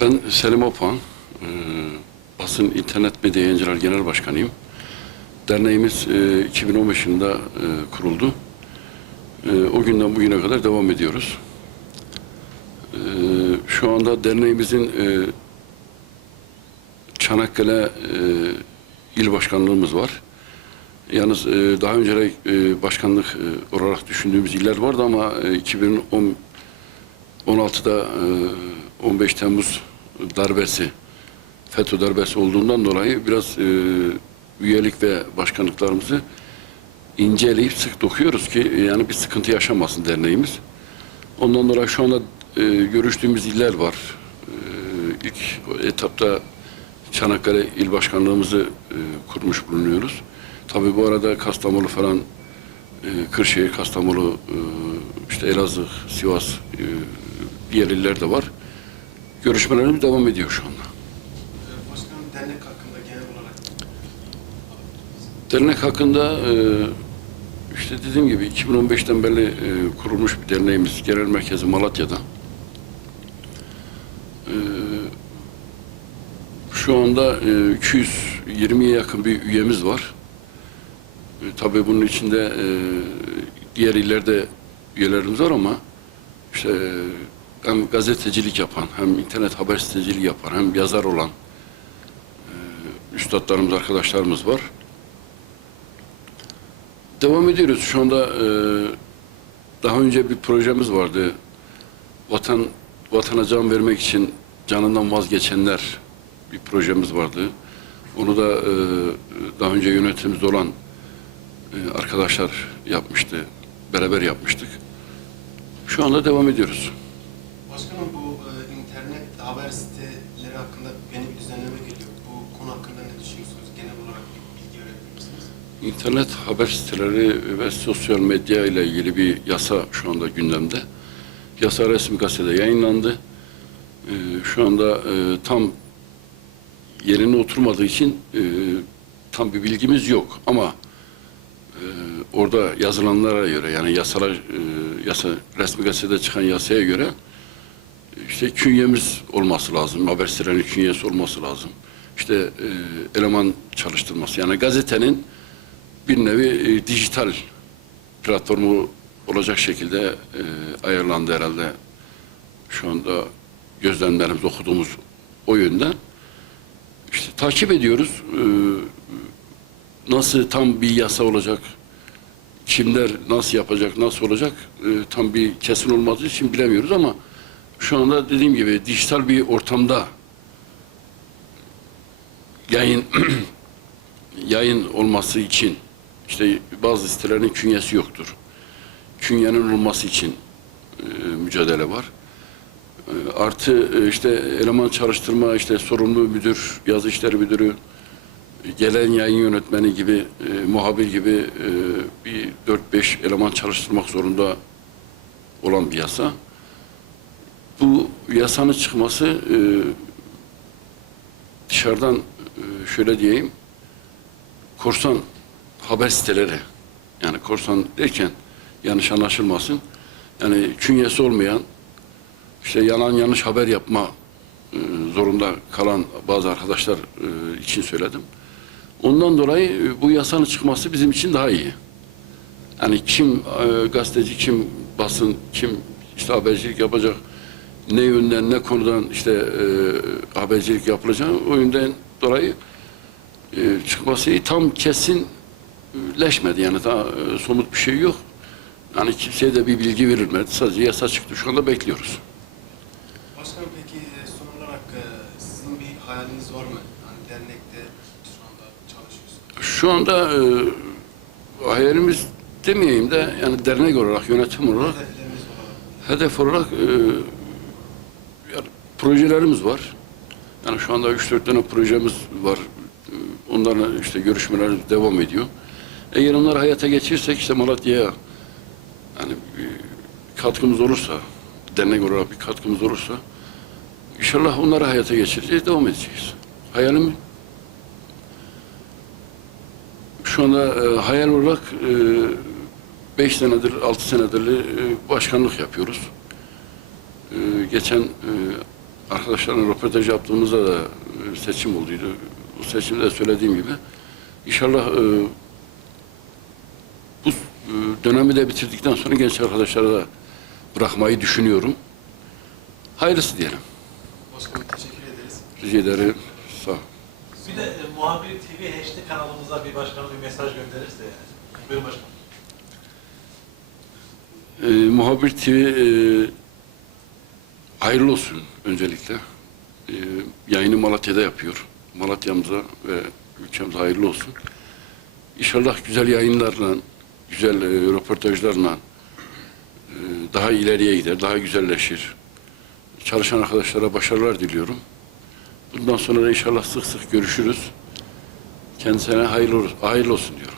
Ben Selim Opan, e, basın internet medya yayıncılar genel başkanıyım. Derneğimiz e, 2015 yılında e, kuruldu. E, o günden bugüne kadar devam ediyoruz. E, şu anda derneğimizin e, Çanakkale e, il başkanlığımız var. Yalnız e, daha önce e, başkanlık e, olarak düşündüğümüz iller vardı ama e, 2010 16'da e, 15 Temmuz darbesi, FETÖ darbesi olduğundan dolayı biraz e, üyelik ve başkanlıklarımızı inceleyip sık dokuyoruz ki e, yani bir sıkıntı yaşamasın derneğimiz. Ondan dolayı şu anda e, görüştüğümüz iller var. E, ilk etapta Çanakkale il başkanlığımızı e, kurmuş bulunuyoruz. Tabii bu arada Kastamonu falan e, Kırşehir, Kastamonu, e, işte Elazığ, Sivas, e, diğer iller de var. Görüşmelerimiz devam ediyor şu anda. Başkanım dernek hakkında genel olarak Dernek hakkında e, işte dediğim gibi 2015'ten beri e, kurulmuş bir derneğimiz. Genel merkezi Malatya'da. E, şu anda e, 220'ye yakın bir üyemiz var. Tabii bunun içinde e, diğer illerde üyelerimiz var ama işte hem gazetecilik yapan, hem internet haber siteciliği yapan, hem yazar olan e, üstadlarımız, arkadaşlarımız var. Devam ediyoruz. Şu anda e, daha önce bir projemiz vardı. Vatan vatana can vermek için canından vazgeçenler bir projemiz vardı. Onu da e, daha önce yönetimimizde olan e, arkadaşlar yapmıştı. Beraber yapmıştık. Şu anda devam ediyoruz. Başkanım bu e, internet haber siteleri hakkında yeni bir düzenleme geliyor. Bu konu hakkında ne düşünüyorsunuz? Genel olarak bir bilgi verebilir misiniz? İnternet haber siteleri ve sosyal medya ile ilgili bir yasa şu anda gündemde. Yasa resmi gazetede yayınlandı. Ee, şu anda e, tam yerine oturmadığı için e, tam bir bilgimiz yok ama e, orada yazılanlara göre yani yasalar e, yasa resmi gazetede çıkan yasaya göre işte künyemiz olması lazım. Haber sitelerinin künyesi olması lazım. İşte e, eleman çalıştırması yani gazetenin bir nevi e, dijital platformu olacak şekilde e, ayarlandı herhalde. Şu anda gözlemlerimiz okuduğumuz o yönden. İşte takip ediyoruz. E, nasıl tam bir yasa olacak, kimler nasıl yapacak, nasıl olacak e, tam bir kesin olmadığı için bilemiyoruz ama şu anda dediğim gibi dijital bir ortamda yayın yayın olması için işte bazı sitelerin künyesi yoktur. Künyenin olması için e, mücadele var. E, artı e, işte eleman çalıştırma, işte sorumlu müdür, yazı işleri müdürü, gelen yayın yönetmeni gibi, e, muhabir gibi e, bir 4-5 eleman çalıştırmak zorunda olan bir yasa. Bu yasanın çıkması e, dışarıdan e, şöyle diyeyim, korsan haber siteleri, yani korsan derken yanlış anlaşılmasın, yani künyesi olmayan, işte yalan yanlış haber yapma e, zorunda kalan bazı arkadaşlar e, için söyledim. Ondan dolayı e, bu yasanın çıkması bizim için daha iyi. Yani kim e, gazeteci, kim basın, kim işte habercilik yapacak, ne yönden, ne konudan işte e, habercilik yapılacak, o yönden dolayı e, çıkması iyi. Tam kesinleşmedi yani daha e, somut bir şey yok. Yani kimseye de bir bilgi verilmedi. Sadece yasa çıktı. Şu anda bekliyoruz. Başkanım peki son olarak e, sizin bir hayaliniz var mı? Hani dernekte. Şu anda e, hayalimiz demeyeyim de yani dernek olarak, yönetim olarak hedef olarak e, yani projelerimiz var. Yani şu anda 3-4 tane projemiz var. Onlarla işte görüşmeler devam ediyor. Eğer onları hayata geçirirsek işte Malatya'ya yani katkımız olursa, dernek olarak bir katkımız olursa inşallah onları hayata geçireceğiz, devam edeceğiz. Hayalim şu anda e, hayal olarak 5 senedir, 6 senedir e, başkanlık yapıyoruz. geçen e, arkadaşlarla röportaj yaptığımızda da e, seçim olduydu. Bu seçimde söylediğim gibi inşallah e, bu e, dönemi de bitirdikten sonra genç arkadaşlara da bırakmayı düşünüyorum. Hayırlısı diyelim. Başkanım teşekkür ederiz. Rica ederim. Bir de e, Muhabir TV HD kanalımıza bir başkanım bir mesaj gönderirse yani. Buyurun başkanım. E, Muhabir TV e, hayırlı olsun öncelikle. E, yayını Malatya'da yapıyor. Malatya'mıza ve ülkemize hayırlı olsun. İnşallah güzel yayınlarla, güzel e, röportajlarla e, daha ileriye gider, daha güzelleşir. Çalışan arkadaşlara başarılar diliyorum. Bundan sonra da inşallah sık sık görüşürüz. Kendisine hayırlı, hayırlı olsun diyorum.